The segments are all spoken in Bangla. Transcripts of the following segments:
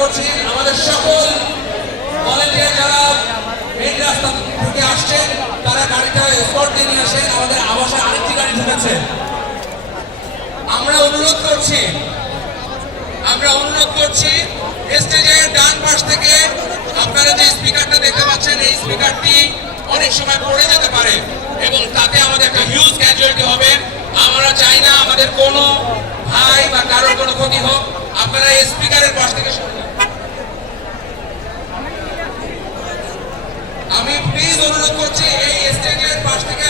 করছি আমাদের সকল ভলান্টিয়ার যারা মেন রাস্তা থেকে আসছেন তারা গাড়িটা স্পট দিয়ে নিয়ে আসেন। আমাদের আবাসে আরেকটি গাড়ি ঢুকেছে। আমরা অনুরোধ করছি স্টেজের ডান পাশ থেকে আপনারা যে স্পিকারটা দেখতে পাচ্ছেন এই স্পিকারটি অনেক সময় পড়ে যেতে পারে এবং তাতে আমাদের একটা হিউজ ক্যাজুয়ালিটি হবে। আমরা চাই না আমাদের কোনো ভাই বা কারোর কোনো ক্ষতি হোক। আপনারা এই স্পিকারের পাশ থেকে আমি প্লিজ অনুরোধ করছি এই স্টেজের পাশ থেকে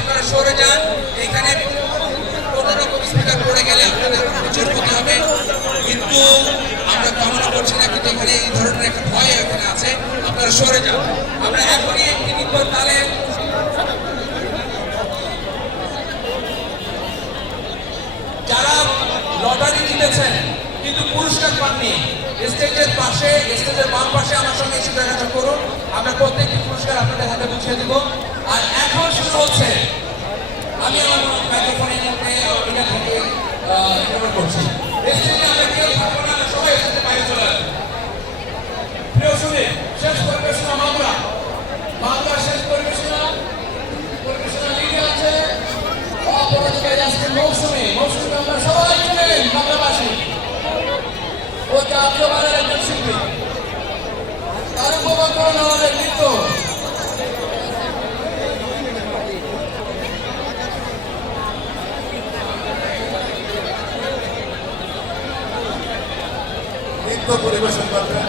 আপনারা সরে যান। এখানে কোনো রকম স্পিকার পড়ে গেলে আপনাদের প্রচুর ক্ষতি হবে, কিন্তু আমরা কামনা করছি না, কিন্তু এখানে এই ধরনের একটা ভয় এখানে আছে। আপনারা সরে যান। আমরা এখনই একটি নির্ভর তালে যারা লটারি জিতেছেন কিন্তু পুরস্কার পাননি স্টেজের পাশে, স্টেজের বাম পাশে আমার সঙ্গে এসে যোগাযোগ করুন। আমরা প্রত্যেকটি পুরস্কার আপনাদের হাতে বুঝিয়ে দিব। আর এখন শুরু হচ্ছে, আমি আমার মাইক্রোফোনের মধ্যে এটা থেকে রেকর্ড করছি। স্টেজে আমরা কেউ থাকবো না, সবাই একসাথে বাইরে চলে আসবে। প্রিয় শুনে শেষ পরিবেশনা বাংলা শেষ পরিবেশনা লিডে আছে অপরাজিত আজকে মৌসুমী আমরা সবাই জানেন বাংলাভাষী ও জাতীয় বারের একজন শিল্পী। তার উপভোগ করুন আমাদের নৃত্য। নৃত্য পরিবেশন করবেন